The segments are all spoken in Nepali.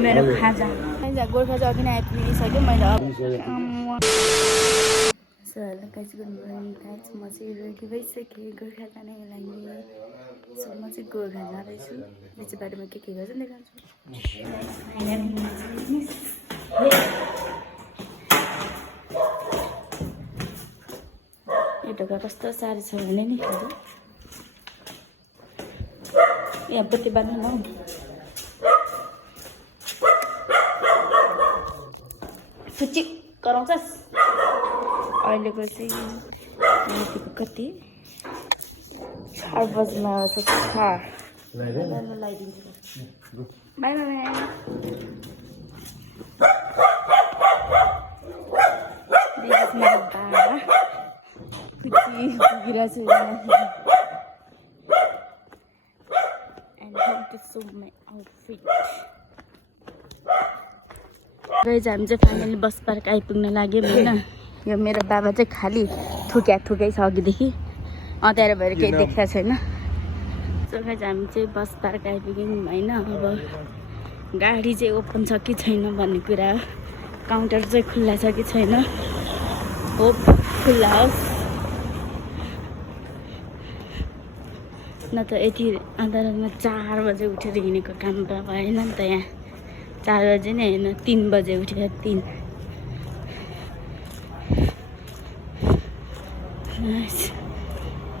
मेरो खाजा गोर्खा चाहिँ अघि नै आइपुगिसक्यो मैले गाइस गुड मर्निङ गाइस म चाहिँ रेडी भइसकेँ गोर्खा जानको लागि सो म चाहिँ गोर्खा जाँदैछु यो चाहिँ बाटोमा के गर्छ देखाउँछु यो ढोका कस्तो साह्रो छ भने नि यहाँ बत्ती बाल्नु न फुच्ची कराउँछस् अहिलेको चाहिँ यतिको कति 4 बजीमा आउँछ 4 लगाइदिन्छु बाई बाई मेरो बाबा फुच्ची पुगिरहेको छु and how to sew my outfit. Guys हामी चाहिँ फाइनली बस पार्क आइपुग्न लाग्यौँ हैन यो मेरो बाबा चाहिँ खाली थुक्या छ अघिदेखि अँध्यारो भएर केही देखेको छैन सो गाइस हामी चाहिँ बस पार्क आइपुग्यौँ हैन अब गाडी चाहिँ ओपन छ कि छैन भन्ने कुरा हो काउन्टर चाहिँ खुल्ला छ कि छैन होप खुल्ला होस् न त यति अँध्यारोमा 4 बजे उठेर हिँडेको काम त भएन नि त यहाँ 4 बजे नै होइन 3 बजे उठेर 3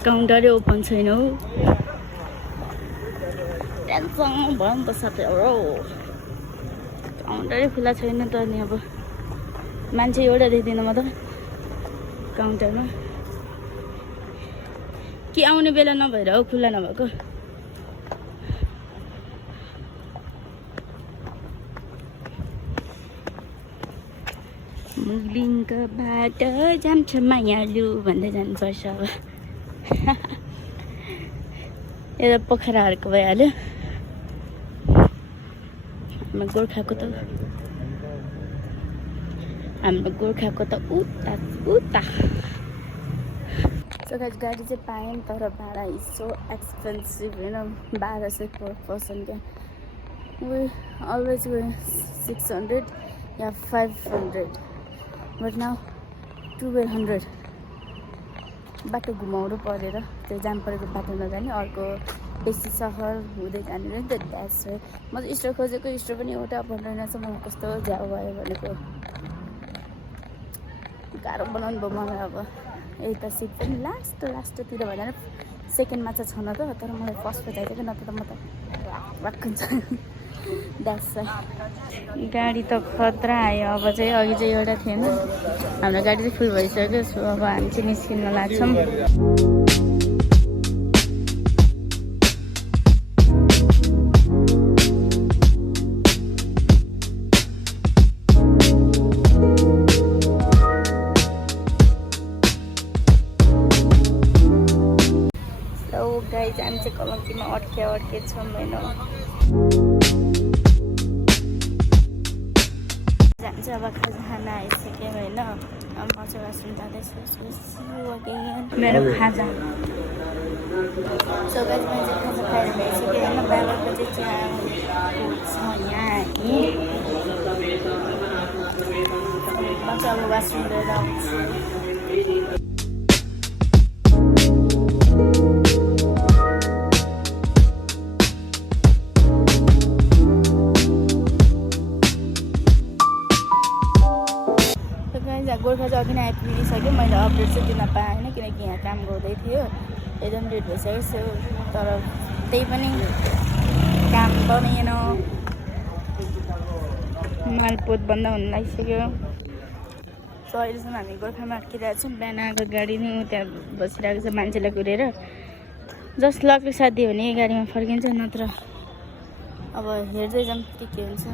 काउन्टरै ओपन छैन हौ टेन्सन भयो नि त साथै हो काउन्टरै खुल्ला छैन त अनि अब मान्छे एउटा देख्दिनँ म त काउन्टरमा कि आउने बेला नभएर हो खुल्ला नभएको मुग्लिङको बाटो जान्छ मायालु भन्दै जानुपर्छ अब यो त पोखराहरूको भइहाल्यो हाम्रो गोर्खाको त उता सो गाइस गाडी चाहिँ पायौँ तर भाडा इज सो एक्सपेन्सिभ होइन 1200 पर पर्सन क्या वी अलवेज वे 600 या 500 बट नाउ 1200 बाटो घुमाउनु परेर त्यो जाम परेको बाटो नजाने अर्को बेसी सहर हुँदै जाने नि त द्याट्स राइट म चाहिँ स्टोर खोजेको स्टोर पनि एउटा बन्दैन छ मलाई कस्तो झ्याउ भयो भनेको गाह्रो बनाउनु भयो मलाई अब एउटा सिट पनि लास्टतिर भन्दा सेकेन्डमा चाहिँ छैन त तर मलाई फर्स्टमा चाहिएको नत्र त म त राख्छ द्याट्स गाडी त खतरा आयो अब चाहिँ अघि चाहिँ एउटा थिएन हाम्रो गाडी चाहिँ फुल भइसक्यो सो अब हामी चाहिँ निस्किन लाग्छौँ सो गाइस हामी चाहिँ कलङ्कीमा अड्के छौँ होइन चाहिँ अब खाजा खान आइसक्यौँ होइन बच्चा वासरुम जाँदैछु मेरो खाजा सो गाइस मैले चाहिँ खाजा खाएर भइसक्यो होइन बाबाको चाहिँ चिया छ यहाँ बच्चा अब वासरुम लिएर आउँछु गोर्खा चाहिँ अघि नै आइपुगिसक्यो मैले अपडेट चाहिँ दिन पाएन किनकि यहाँ काम गर्दै थियो एकदम लेट भइसक्यो सो तर त्यही पनि काम बनेन मालपोत बन्द हुन लागिसक्यो सो अहिलेसम्म हामी गोर्खामा अड्किरहेको छौँ बिहान आएको गाडी नै त्यहाँ बसिरहेको छ मान्छेलाई कुरेर जस्ट लकले साथ दियो भने गाडीमा फर्किन्छ नत्र अब हेर्दै जाऊँ के हुन्छ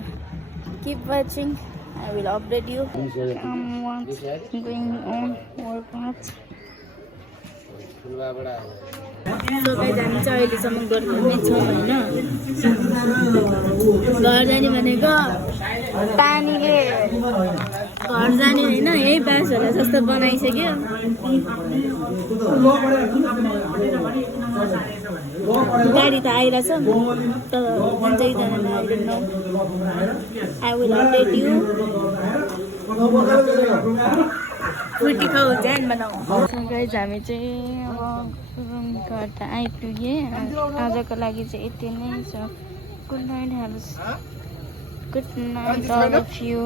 keep watching I will update you what's going on more parts. So guys, हामी चाहिँ अहिलेसम्म गोर्खामै छौँ होइन घर जाने भनेको पानीले घर जाने होइन यही बासहरूलाई जस्तो बनाइसक्यो गाडी त आइरहेछ तर जान्छ कि जाँदैन I don't know I will update you Frooti खाऊ ध्यान बनाऊ गाइज हामी चाहिँ अब घर त आइपुगेँ आजको लागि चाहिँ यति नै छ good night all of you